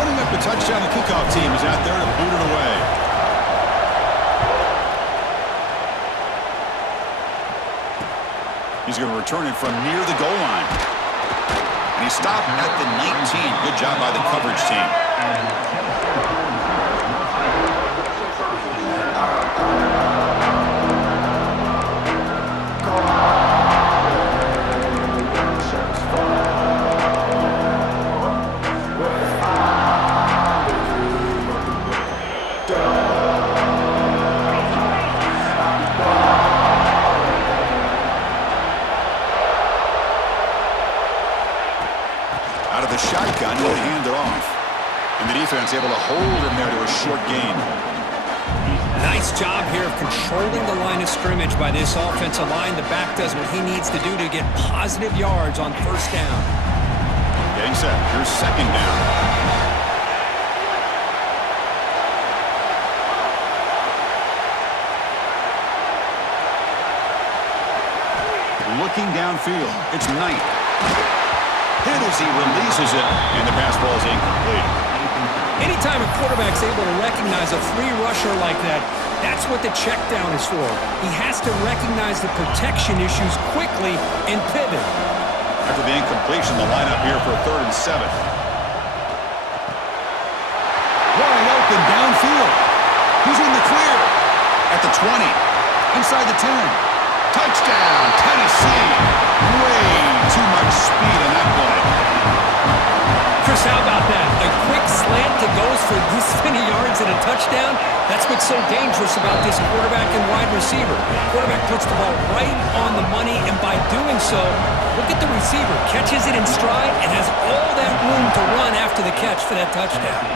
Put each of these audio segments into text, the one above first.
Putting up the touchdown, the kickoff team is out there to boot it away. He's going to return it from near the goal line. And he stopped at the 19. Good job by the coverage team. Out of the shotgun, he'll hand it off. And the defense able to hold him there to a short gain. Nice job here of controlling the line of scrimmage by this offensive line. The back does what he needs to do to get positive yards on first down. Getting set. Here's second down. Looking downfield. It's Knight. Hit as he releases it, and the pass ball is incomplete. Anytime a quarterback's able to recognize a free rusher like that, that's what the check down is for. He has to recognize the protection issues quickly and pivot. After the incompletion, the lineup here for 3rd and 7. Wide open downfield. He's in the clear. At the 20. Inside the 10. Touchdown, Tennessee. Way too much speed in that play. Chris, how about that? A quick slant that goes for this many yards and a touchdown. That's what's so dangerous about this quarterback and wide receiver. Quarterback puts the ball right on the money, and by doing so, look at the receiver. Catches it in stride and has all that room to run after the catch for that touchdown.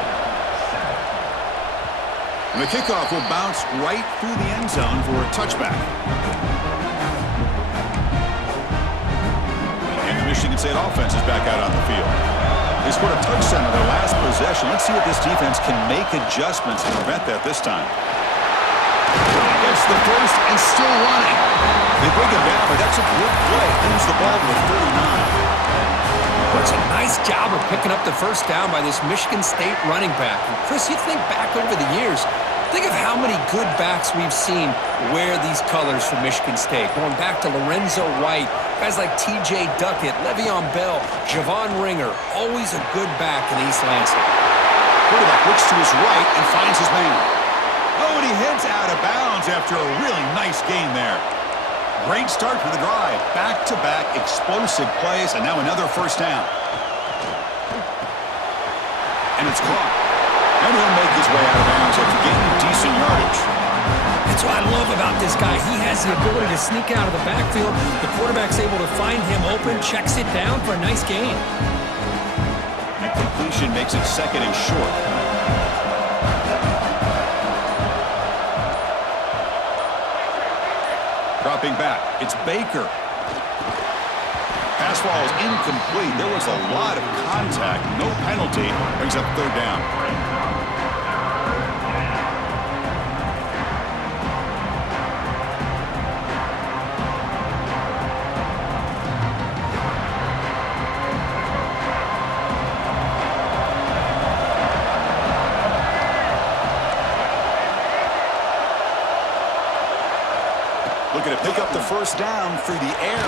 And the kickoff will bounce right through the end zone for a touchback. And the Michigan State offense is back out on the field. They scored a touchdown on their last possession. Let's see if this defense can make adjustments to prevent that this time. Gets the first and still running. They bring it down, but that's a good play. Moves the ball to the 39. Well, it's a nice job of picking up the first down by this Michigan State running back. And Chris, you think back over the years, think of how many good backs we've seen wear these colors for Michigan State. Going back to Lorenzo White, guys like T.J. Duckett, Le'Veon Bell, Javon Ringer, always a good back in East Lansing. Quarterback looks to his right and finds his man. Oh, and he heads out of bounds after a really nice gain there. Great start for the drive. Back-to-back explosive plays, and now another first down. And it's caught. And he'll make his way out of bounds after gaining decent yardage. That's what I love about this guy. He has the ability to sneak out of the backfield. The quarterback's able to find him open, checks it down for a nice gain. That completion makes it second and short. Dropping back, it's Baker. Pass ball is incomplete. There was a lot of contact. No penalty. Brings up 3rd down. Looking to pick up the first down through the air.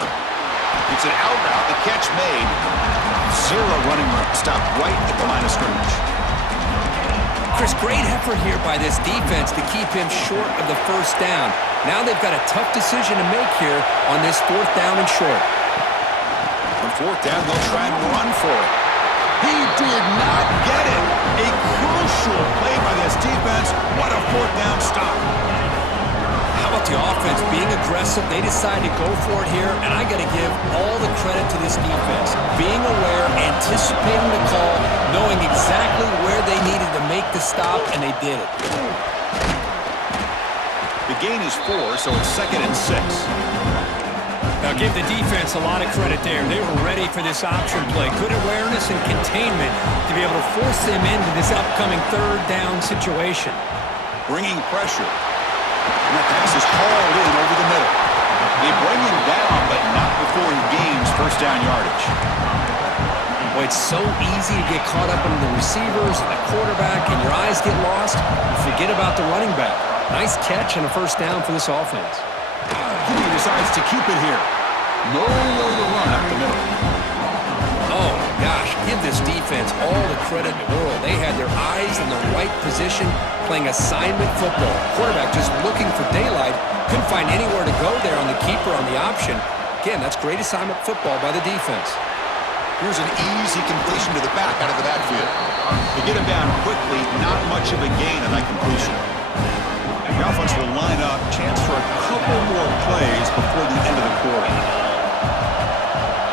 It's an out route. The catch made. 0 running room. Stopped right at the line of scrimmage. Chris, great effort here by this defense to keep him short of the first down. Now they've got a tough decision to make here on this 4th down and short. On 4th down, they'll try and run for it. He did not get it. A crucial play by this defense. What a 4th down stop. How about the offense being aggressive? They decided to go for it here, and I got to give all the credit to this defense. Being aware, anticipating the call, knowing exactly where they needed to make the stop, and they did it. The gain is 4, so it's 2nd and 6. Now give the defense a lot of credit there. They were ready for this option play. Good awareness and containment to be able to force them into this upcoming 3rd down situation. Bringing pressure. And that pass is hauled in over the middle. They bring him down, but not before he gains first down yardage. Boy, it's so easy to get caught up in the receivers and the quarterback, and your eyes get lost. You forget about the running back. Nice catch and a first down for this offense. He decides to keep it here. Nowhere to run up the middle. Oh, gosh, give this defense all the credit in the world. They had their eyes in the right position, playing assignment football. Quarterback just looking for daylight. Couldn't find anywhere to go there on the keeper on the option. Again, that's great assignment football by the defense. Here's an easy completion to the back out of the backfield. To get him down quickly, not much of a gain on that completion. The offense will line up, chance for a couple more plays before the end of the quarter.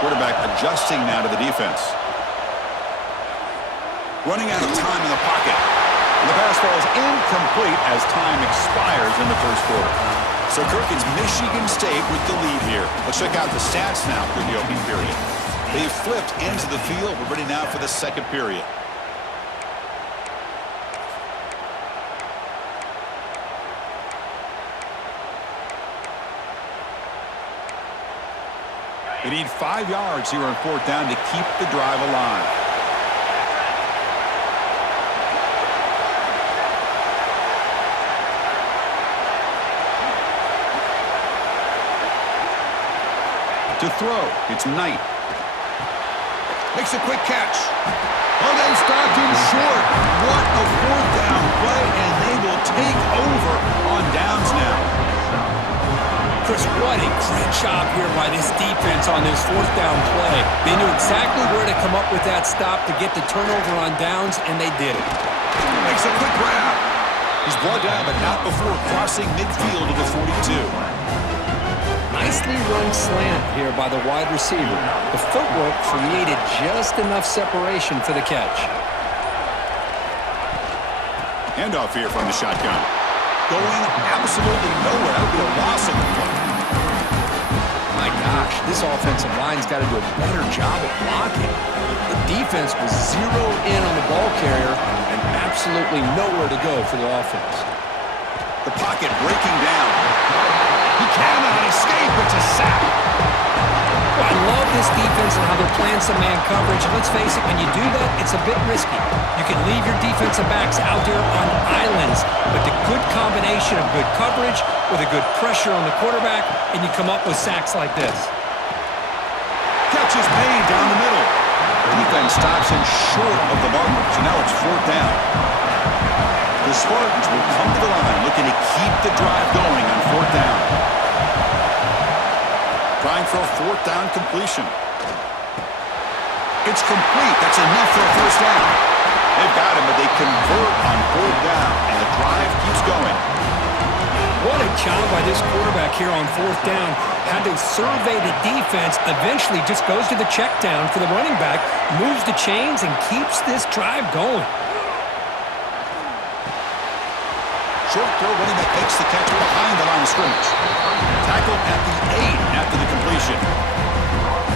Quarterback adjusting now to the defense. Running out of time in the pocket. And the pass falls incomplete as time expires in the first quarter. So Kirk, it's Michigan State with the lead here. Let's check out the stats now for the opening period. They've flipped into the field. We're ready now for the second period. They need 5 yards here on fourth down to keep the drive alive. To throw, it's Knight. Makes a quick catch. Oh, they stopped him short. What a fourth down play, and they will take over on downs now. Chris, what a great job here by this defense on this fourth down play. They knew exactly where to come up with that stop to get the turnover on downs, and they did it. Makes a quick grab. He's brought down, but not before crossing midfield to the 42. Nicely run slant here by the wide receiver. The footwork created just enough separation for the catch. Handoff here from the shotgun. Going absolutely nowhere. That would be a loss of the play. My gosh, this offensive line's got to do a better job at blocking. The defense was zeroed in on the ball carrier and absolutely nowhere to go for the offense. The pocket breaking down. He cannot escape. It's a sack. Well, I love this defense and how they're playing some man coverage. Let's face it, when you do that, it's a bit risky. You can leave your defensive backs out there on islands, but the good combination of good coverage with a good pressure on the quarterback, and you come up with sacks like this. Catch is made down the middle. Defense stops him short of the marker, so now it's fourth down. The Spartans will come to the line looking to keep the drive going on fourth down. Trying for a fourth down completion. It's complete. That's enough for a first down. They've got him, but they convert on fourth down, and the drive keeps going. What a job by this quarterback here on fourth down. Had to survey the defense, eventually just goes to the check down for the running back, moves the chains, and keeps this drive going. Short throw, running back makes the catch behind the line of scrimmage. Tackled at the 8 after the completion.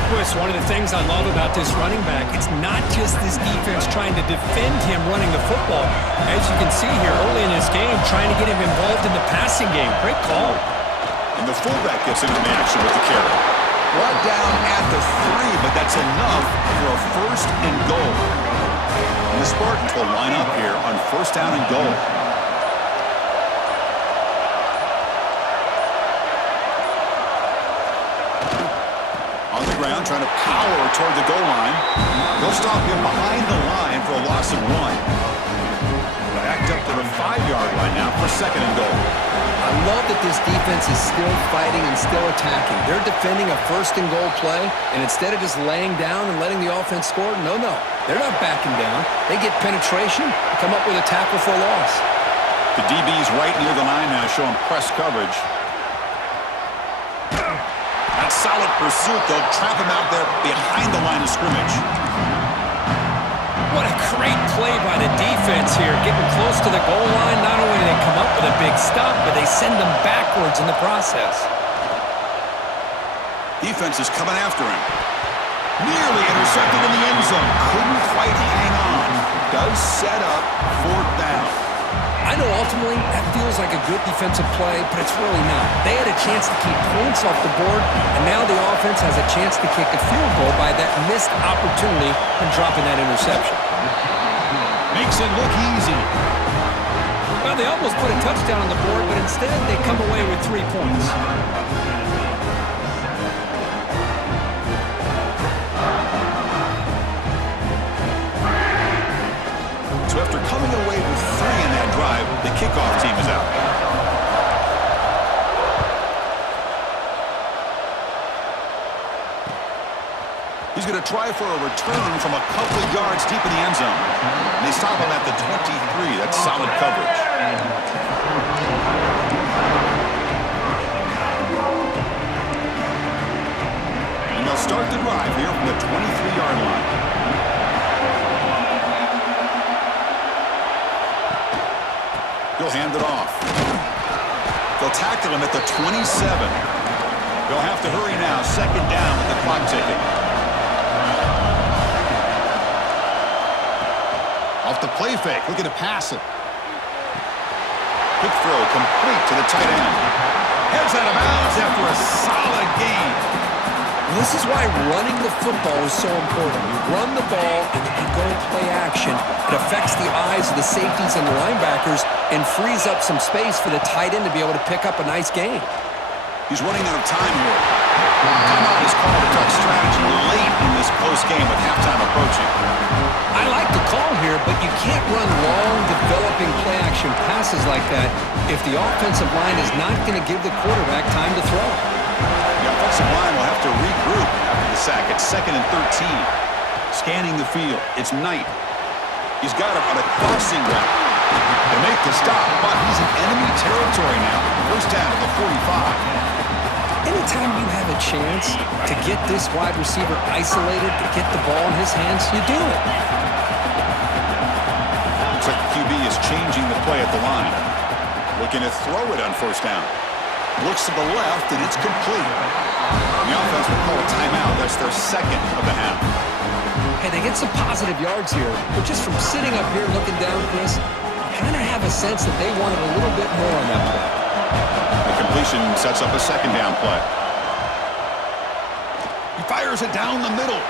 Chris, one of the things I love about this running back, it's not just this defense trying to defend him running the football. As you can see here early in this game, trying to get him involved in the passing game. Great call. And the fullback gets into the action with the carry. Brought down at the 3, but that's enough for a first and goal. And the Spartans will line up here on first down and goal. Ground, trying to power toward the goal line. They'll stop him behind the line for a loss of 1. Backed up to the 5-yard line now for second and goal. I love that this defense is still fighting and still attacking. They're defending a first and goal play, and instead of just laying down and letting the offense score, no. They're not backing down. They get penetration, come up with a tackle for a loss. The DB's right near the line now, showing press coverage. That solid pursuit, they'll trap him out there behind the line of scrimmage. What a great play by the defense here, getting close to the goal line. Not only do they come up with a big stop, but they send them backwards in the process. Defense is coming after him. Nearly intercepted in the end zone. Couldn't quite hang on. Does set up fourth down. I I know ultimately that feels like a good defensive play, but it's really not. They had a chance to keep points off the board, and now the offense has a chance to kick a field goal by that missed opportunity and dropping that interception. Makes it look easy. Well, they almost put a touchdown on the board, but instead they come away with 3 points. So after coming away with 3 in that drive, the kickoff team is out. He's going to try for a return from a couple of yards deep in the end zone. And they stop him at the 23. That's solid coverage. And they'll start the drive here from the 23-yard line. He'll hand it off. They'll tackle him at the 27. They'll have to hurry now. Second down with the clock ticking. Off the play fake, looking to pass it. Quick throw, complete to the tight end. Heads out of bounds after a solid gain. This is why running the football is so important. You run the ball and then you go play action. It affects the eyes of the safeties and the linebackers and frees up some space for the tight end to be able to pick up a nice gain. He's running out of time here. Timeout is called to talk strategy late in this close game with halftime approaching. I like the call here, but you can't run long, developing play-action passes like that if the offensive line is not going to give the quarterback time to throw. The offensive line will have to regroup after the sack. It's 2nd and 13. Scanning the field. It's Knight. He's got him on a crossing route. They make the stop, but he's in enemy territory now. First down at the 45. Anytime you have a chance to get this wide receiver isolated, to get the ball in his hands, you do it. Looks like the QB is changing the play at the line. Looking to throw it on first down. Looks to the left, and it's complete. The offense will call a timeout. That's their second of the half. Hey, they get some positive yards here, but just from sitting up here looking down, Chris, I kind of have a sense that they wanted a little bit more on that play. The completion sets up a second down play. He fires it down the middle.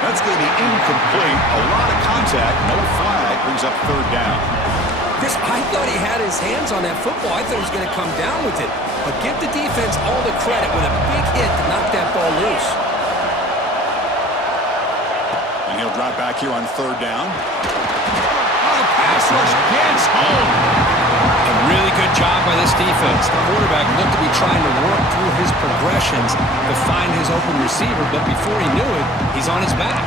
That's going to be incomplete. A lot of contact. No flag. Brings up third down. Chris, I thought he had his hands on that football. I thought he was going to come down with it. But give the defense all the credit with a big hit to knock that ball loose. And he'll drop back here on third down. Oh, the pass rush gets home. A really good job by this defense. The quarterback looked to be trying to work through his progressions to find his open receiver, but before he knew it, he's on his back.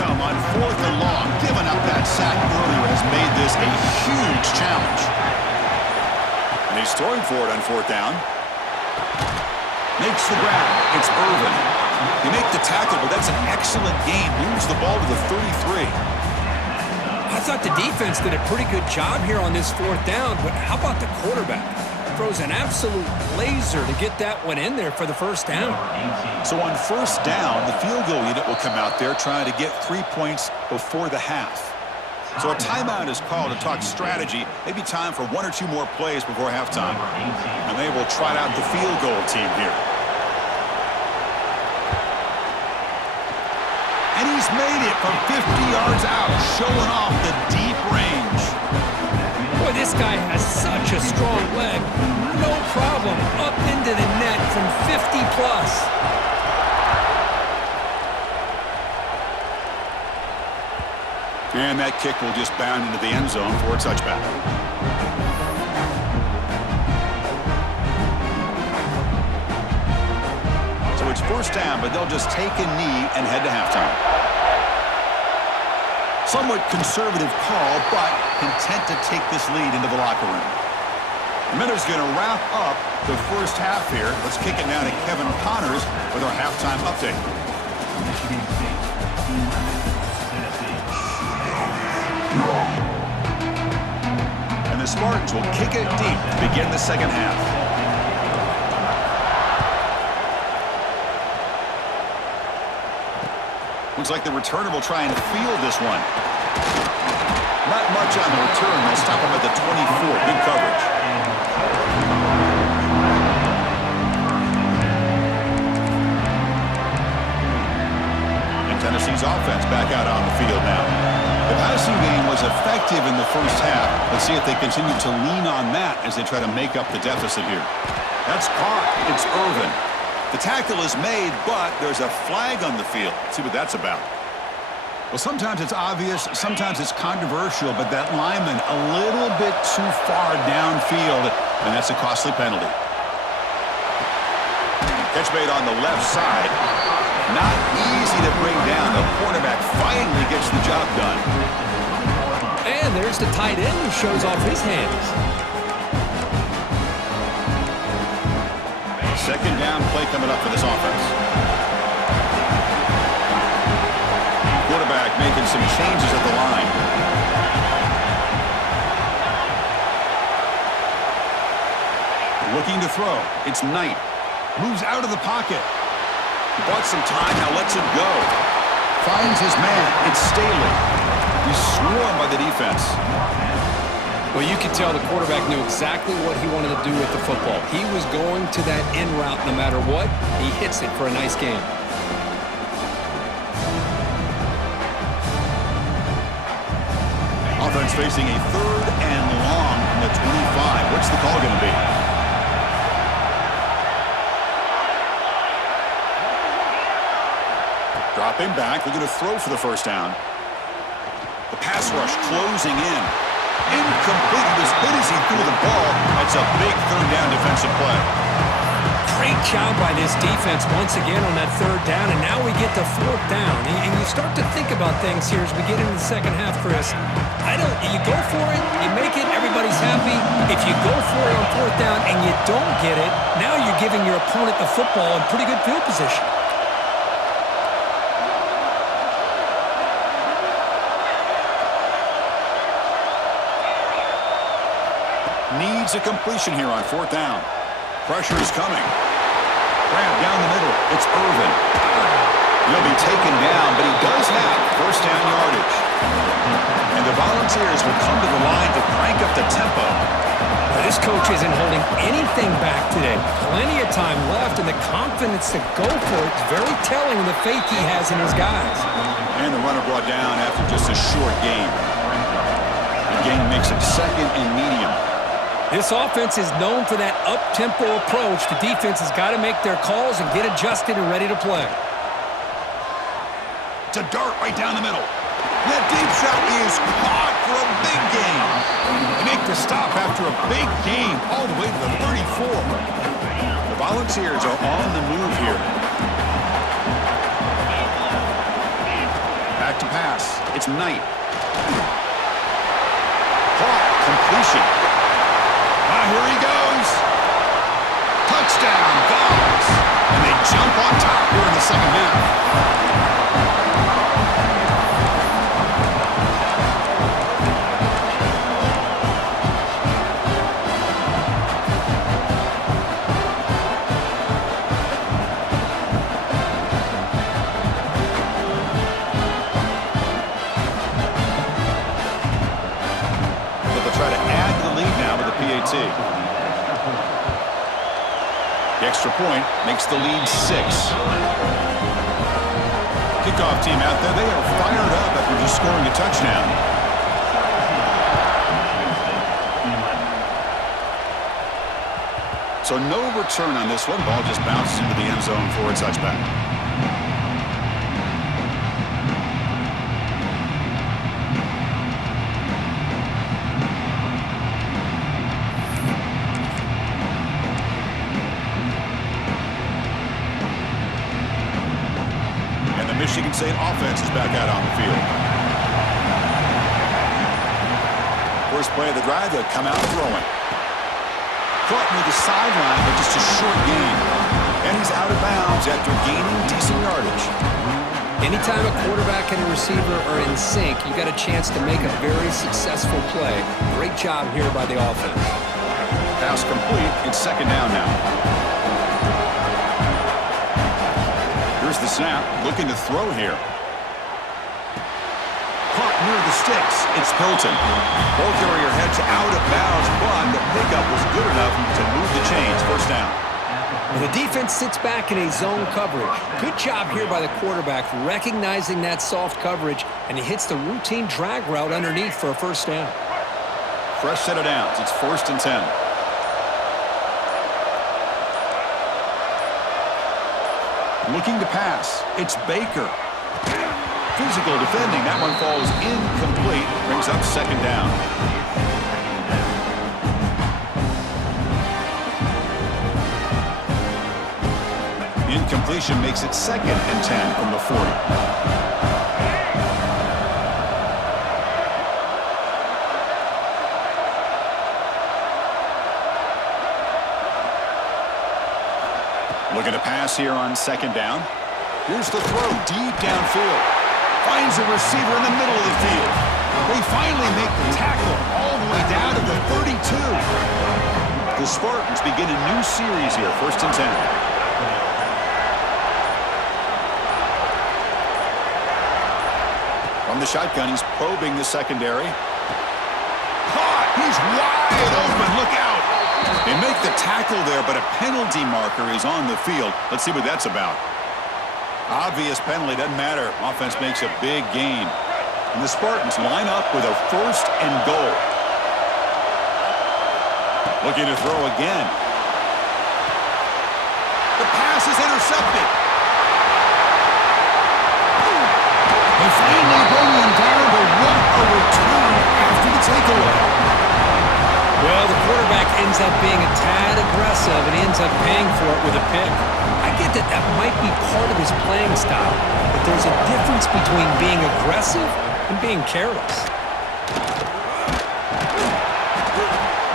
On 4th and long, giving up that sack earlier has made this a huge challenge. And he's throwing for it on 4th down. Makes the grab. It's Irvin. You make the tackle, but that's an excellent gain. Moves the ball to the 33. I thought the defense did a pretty good job here on this 4th down, but how about the quarterback? Throws an absolute laser to get that one in there for the first down. So on first down, the field goal unit will come out there trying to get 3 points before the half. So a timeout is called to talk strategy. Maybe time for 1 or 2 more plays before halftime. And they will trot out the field goal team here. And he's made it from 50 yards out, showing off the deep range. Boy, this guy has such a strong leg. No problem. Up into the net from 50 plus. And that kick will just bound into the end zone for a touchback. So it's first down, but they'll just take a knee and head to halftime. Somewhat conservative call, but content to take this lead into the locker room. The Miners going to wrap up the first half here. Let's kick it now to Kevin Connors with our halftime update. And the Spartans will kick it deep to begin the second half. Looks like the returner will try and field this one. Not much on the return. They'll stop him at the 24. Good coverage. And Tennessee's offense back out on the field now. The passing game was effective in the first half. Let's see if they continue to lean on that as they try to make up the deficit here. That's caught. It's Irvin. The tackle is made, but there's a flag on the field. Let's see what that's about. Well, sometimes it's obvious, sometimes it's controversial, but that lineman a little bit too far downfield, and that's a costly penalty. Catch made on the left side. Not easy to bring down. The quarterback finally gets the job done. And there's the tight end who shows off his hands. Second down play coming up for this offense. Quarterback making some changes at the line. Looking to throw. It's Knight. Moves out of the pocket. He bought some time, now lets it go. Finds his man. It's Staley. He's swarmed by the defense. Well, you could tell the quarterback knew exactly what he wanted to do with the football. He was going to that in route no matter what. He hits it for a nice game. Offense facing a 3rd and long from the 25. What's the call going to be? Dropping back, looking to throw for the first down. The pass rush closing in. Incomplete. He was hit as he threw the ball. That's a big 3rd down defensive play. Great job by this defense once again on that 3rd down, and now we get to 4th down. And you start to think about things here as we get into the second half, Chris. You go for it, you make it, everybody's happy. If you go for it on 4th down and you don't get it, now you're giving your opponent the football in pretty good field position. Needs a completion here on 4th down. Pressure is coming. Grab down the middle. It's Irvin. He'll be taken down, but he does have 1st down yardage. And the Volunteers will come to the line to crank up the tempo. Well, this coach isn't holding anything back today. Plenty of time left, and the confidence to go for it is very telling of the faith he has in his guys. And the runner brought down after just a short gain. The game makes it 2nd and medium. This offense is known for that up-tempo approach. The defense has got to make their calls and get adjusted and ready to play. To dart right down the middle. That deep shot is caught for a big gain. They make the stop after a big gain all the way to the 34. The Volunteers are on the move here. Back to pass. It's Knight. Caught. Completion. Here he goes. Touchdown, Vols. And they jump on top here in the second half. But they'll try to add to the lead now with the PAT. The extra point makes the lead 6. Kickoff team out there, they are fired up after just scoring a touchdown. So no return on this one. Ball just bounces into the end zone for a touchback. Michigan State offense is back out on the field. First play of the drive, they'll come out throwing. Caught near the sideline, but just a short gain. And he's out of bounds after gaining decent yardage. Anytime a quarterback and a receiver are in sync, you got a chance to make a very successful play. Great job here by the offense. Pass complete. It's second down now. Here's the snap. Looking to throw here. Caught near the sticks. It's Hilton. Ball carrier heads out of bounds, but the pickup was good enough to move the chains. First down. The defense sits back in a zone coverage. Good job here by the quarterback recognizing that soft coverage, and he hits the routine drag route underneath for a first down. Fresh set of downs. It's 1st and 10. Looking to pass. It's Baker. Physical defending. That one falls incomplete. Brings up second down. Incompletion makes it 2nd and 10 from the 40. Looking to pass here on 2nd down. Here's the throw deep downfield. Finds a receiver in the middle of the field. They finally make the tackle all the way down to the 32. The Spartans begin a new series here. 1st and 10. From the shotgun, he's probing the secondary. Caught! He's wide open. Look out! They make the tackle there, but a penalty marker is on the field. Let's see what that's about. Obvious penalty. Doesn't matter. Offense makes a big gain. And the Spartans line up with a 1st and goal. Looking to throw again. The pass is intercepted. They finally bring him down, but what a return after the takeaway. Well, the quarterback ends up being a tad aggressive, and he ends up paying for it with a pick. I get that that might be part of his playing style, but there's a difference between being aggressive and being careless.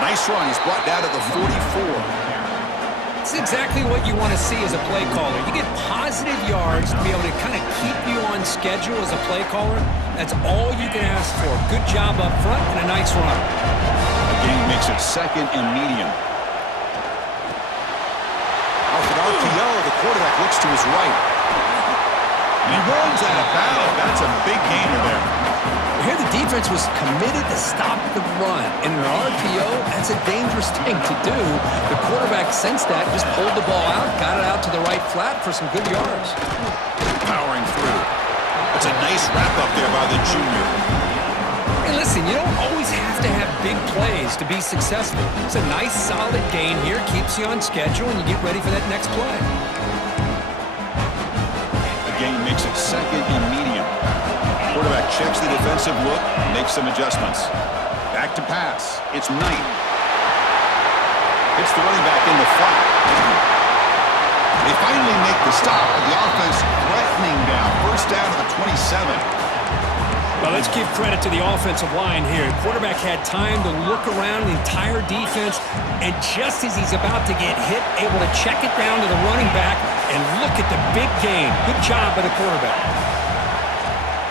Nice run. He's brought down to the 44. It's exactly what you want to see as a play caller. You get positive yards to be able to kind of keep you on schedule as a play caller. That's all you can ask for. Good job up front and a nice run. Again, makes it 2nd and medium. Off an RPO, the quarterback looks to his right. And he runs out of bounds. That's a big gainer there. Here the defense was committed to stop the run. In an RPO, that's a dangerous thing to do. The quarterback sensed that, just pulled the ball out, got it out to the right flat for some good yards. Powering through. That's a nice wrap-up there by the junior. Hey, listen, you don't always have to have big plays to be successful. It's a nice, solid gain here, keeps you on schedule, and you get ready for that next play. Again, makes it 2nd and medium. Quarterback checks the defensive look, makes some adjustments. Back to pass. It's Knight. Hits the running back in the flat. They finally make the stop. The offense threatening down. 1st down to the 27. Well, let's give credit to the offensive line here. The quarterback had time to look around the entire defense, and just as he's about to get hit, able to check it down to the running back, and look at the big gain. Good job by the quarterback.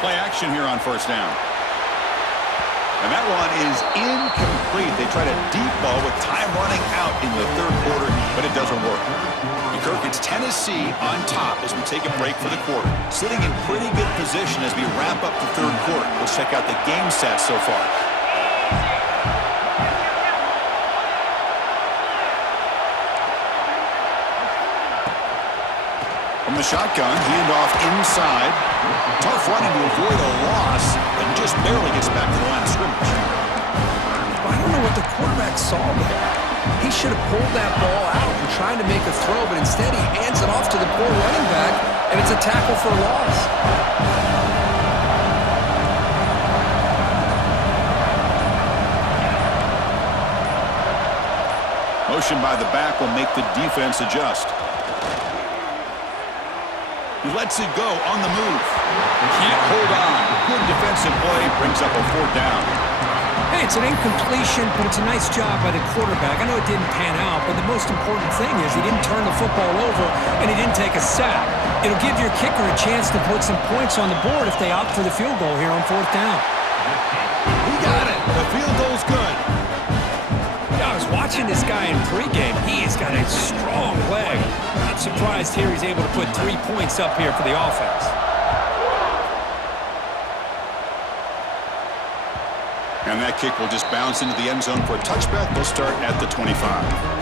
Play action here on 1st down. And that one is incomplete. They tried a deep ball with time running out in the 3rd quarter, but it doesn't work. And Kirk, it's Tennessee on top as we take a break for the quarter. Sitting in pretty good position as we wrap up the 3rd quarter. Let's check out the game stats so far. From the shotgun, handoff inside. Tough running to avoid a loss, and just barely gets back to the line of scrimmage. I don't know what the quarterback saw there. He should have pulled that ball out and tried to make a throw, but instead he hands it off to the poor running back, and it's a tackle for a loss. Motion by the back will make the defense adjust. He lets it go on the move. Can't hold on. Good defensive play. Brings up a 4th down. Hey, it's an incompletion, but it's a nice job by the quarterback. I know it didn't pan out, but the most important thing is he didn't turn the football over and he didn't take a sack. It'll give your kicker a chance to put some points on the board if they opt for the field goal here on 4th down. He got it. The field goal's good. Yeah, I was watching this guy in pregame. He's got a strong leg. Not surprised here he's able to put 3 points up here for the offense. And that kick will just bounce into the end zone for a touchback. They'll start at the 25.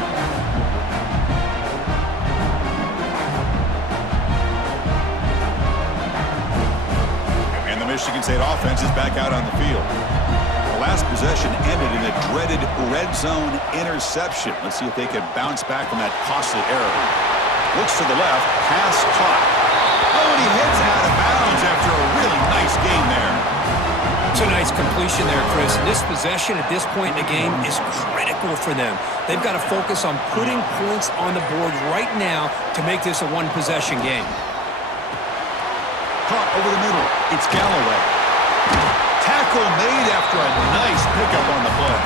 Michigan State offense is back out on the field. The last possession ended in a dreaded red zone interception. Let's see if they can bounce back from that costly error. Looks to the left, pass caught. Oh, and he heads out of bounds after a really nice gain there. It's a nice completion there, Chris. This possession at this point in the game is critical for them. They've got to focus on putting points on the board right now to make this a one-possession game. Caught over the middle. It's Galloway. Tackle made after a nice pickup on the play.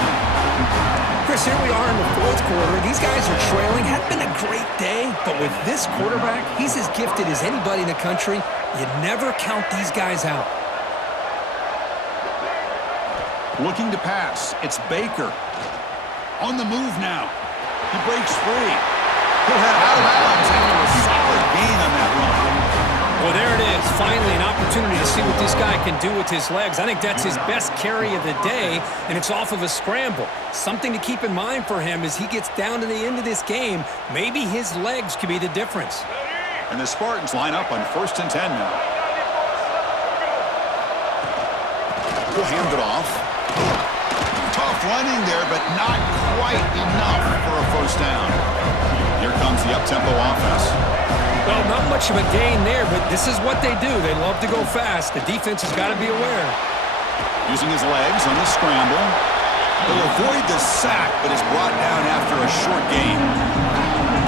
Chris, here we are in the 4th quarter. These guys are trailing. Had been a great day, but with this quarterback, he's as gifted as anybody in the country. You never count these guys out. Looking to pass. It's Baker. On the move now. He breaks free. He'll head out of bounds after a solid gain on that run. Well, there it is. Finally, an opportunity to see what this guy can do with his legs. I think that's his best carry of the day, and it's off of a scramble. Something to keep in mind for him as he gets down to the end of this game. Maybe his legs could be the difference. And the Spartans line up on 1st and 10 now. We'll hand it off. Tough running there, but not quite enough for a 1st down. Here comes the up-tempo offense. Well, not much of a gain there, but this is what they do. They love to go fast. The defense has got to be aware. Using his legs on the scramble. They'll avoid the sack, but is brought down after a short gain.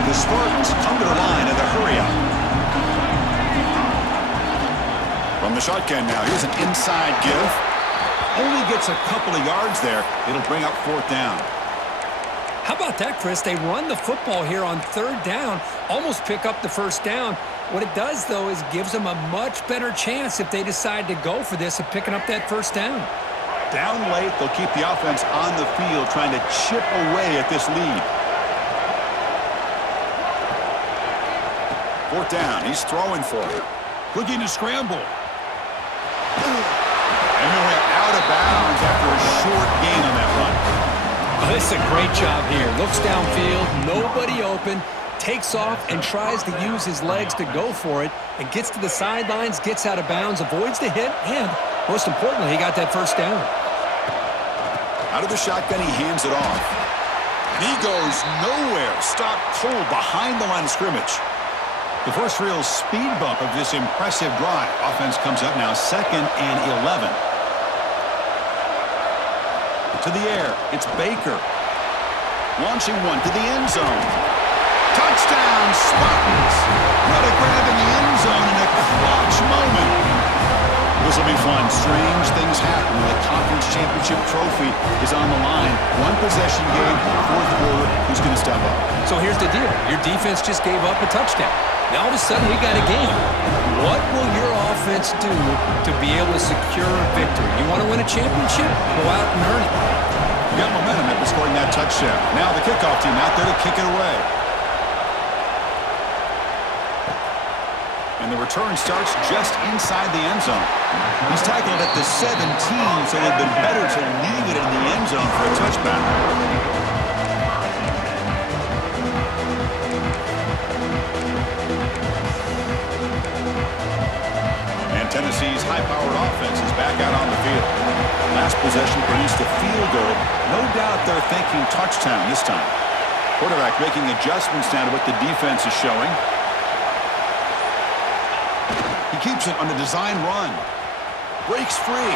The Spartans come to the line in the hurry-up. From the shotgun now, here's an inside give. Only gets a couple of yards there. It'll bring up 4th down. How about that, Chris? They run the football here on 3rd down, almost pick up the 1st down. What it does, though, is gives them a much better chance if they decide to go for this of picking up that 1st down. Down late, they'll keep the offense on the field trying to chip away at this lead. 4th down, he's throwing for it. Looking to scramble. And he'll have out of bounds after a short gain on that run. Oh, this is a great job here. Looks downfield, nobody open, takes off and tries to use his legs to go for it, and gets to the sidelines, gets out of bounds, avoids the hit, and most importantly, he got that 1st down. Out of the shotgun, he hands it off. And he goes nowhere. Stopped cold behind the line of scrimmage. The first real speed bump of this impressive drive. Offense comes up now 2nd and 11. To the air, it's Baker. Launching one to the end zone. Touchdown, Spartans! What a grab in the end zone in a clutch moment. This will be fun. Strange things happen when the conference championship trophy is on the line. One possession game, 4th quarter. Who's going to step up? So here's the deal. Your defense just gave up a touchdown. Now all of a sudden we got a game. What will your offense do to be able to secure a victory? You want to win a championship? Go out and earn it. You got momentum after scoring that touchdown. Now the kickoff team out there to kick it away. And the return starts just inside the end zone. He's tackled at the 17, so it would have been better to leave it in the end zone for a touchback. Tennessee's high-powered offense is back out on the field. Last possession produced a field goal. No doubt they're thinking touchdown this time. Quarterback making adjustments now to what the defense is showing. He keeps it on the design run. Breaks free.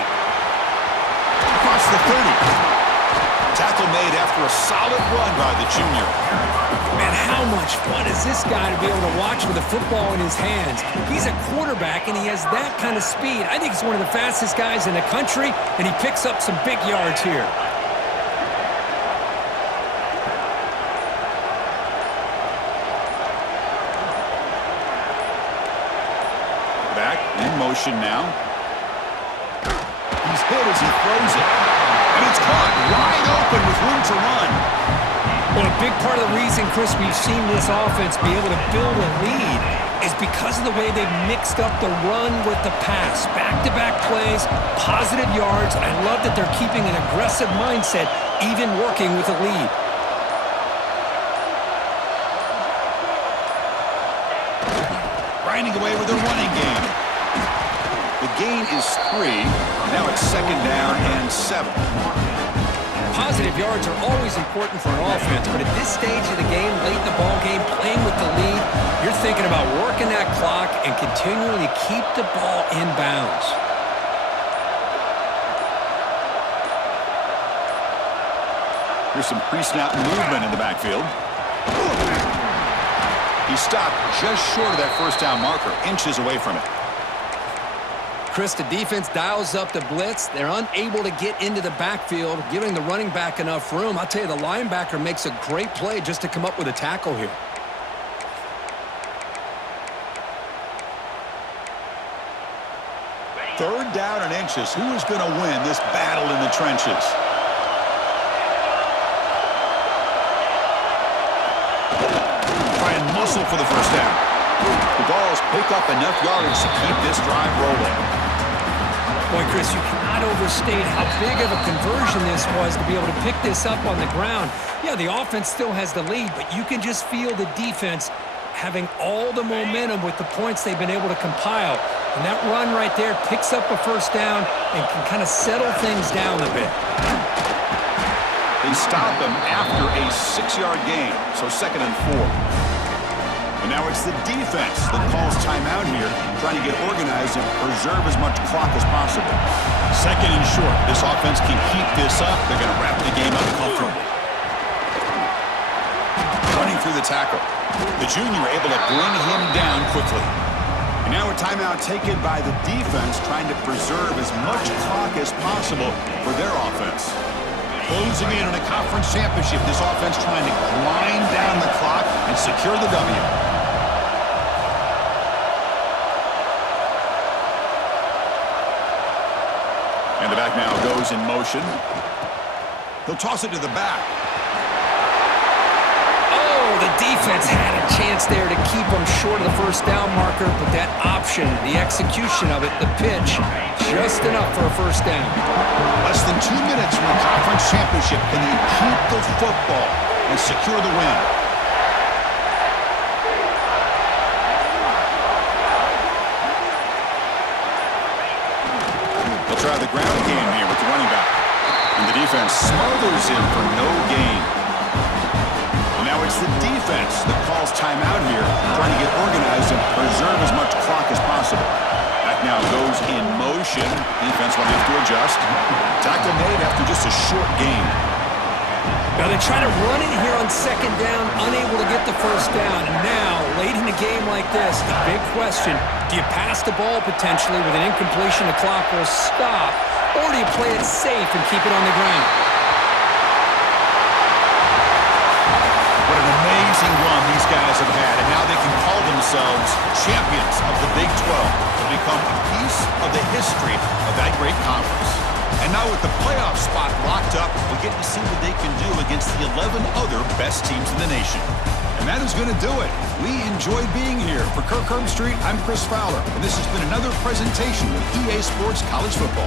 Across the 30. Tackle made after a solid run by the junior. Man, how much fun is this guy to be able to watch with a football in his hands? He's a quarterback, and he has that kind of speed. I think he's one of the fastest guys in the country, and he picks up some big yards here. Back in motion now. He's hit as he throws it. And it's caught wide open with room to run. Well, a big part of the reason, Chris, we've seen this offense be able to build a lead is because of the way they've mixed up the run with the pass. Back-to-back plays, positive yards. I love that they're keeping an aggressive mindset, even working with a lead. Grinding away with a running game. The gain is 3. Now it's 2nd down and 7. Positive yards are always important for an offense, but at this stage of the game, late in the ball game, playing with the lead, you're thinking about working that clock and continuing to keep the ball in bounds. Here's some pre-snap movement in the backfield. He stopped just short of that first down marker, inches away from it. Chris, the defense dials up the blitz. They're unable to get into the backfield, giving the running back enough room. I'll tell you, the linebacker makes a great play just to come up with a tackle here. Third down and inches. Who is going to win this battle in the trenches? Try and muscle for the first down. The Vols pick up enough yardage to keep this drive rolling. Boy, Chris, you cannot overstate how big of a conversion this was to be able to pick this up on the ground. Yeah, the offense still has the lead, but you can just feel the defense having all the momentum with the points they've been able to compile. And that run right there picks up a first down and can kind of settle things down a bit. They stop him after a 6-yard gain, so 2nd and 4. And now it's the defense that calls timeout here, trying to get organized and preserve as much clock as possible. 2nd and short. This offense can keep this up. They're going to wrap the game up comfortably. Running through the tackle. The junior able to bring him down quickly. And now a timeout taken by the defense, trying to preserve as much clock as possible for their offense. Closing in on a conference championship, this offense trying to grind down the clock and secure the W. And the back now goes in motion. He'll toss it to the back. Oh, the defense had a chance there to keep him short of the first down marker, but that option, the execution of it, the pitch, just enough for a first down. Less than 2 minutes from the conference championship. Can they keep the football and secure the win? They'll try the ground game here with the running back. And the defense smothers him for no gain. And now it's the defense that calls timeout here, trying to get organized and preserve as much clock as possible. Back now goes in motion. Defense will have to adjust. Tackle made after just a short gain. Now they try to run it here on 2nd down, unable to get the first down. And now, late in a game like this, the big question, do you pass the ball potentially with an incompletion? The clock will stop, or do you play it safe and keep it on the ground? What an amazing run these guys have had, and now they can call themselves champions of the Big 12 to become a piece of the history of that great conference. And now with the playoff spot locked up, we'll get to see what they can do against the 11 other best teams in the nation. And that is going to do it. We enjoyed being here. For Kirk Herbstreit, I'm Chris Fowler, and this has been another presentation of EA Sports College Football.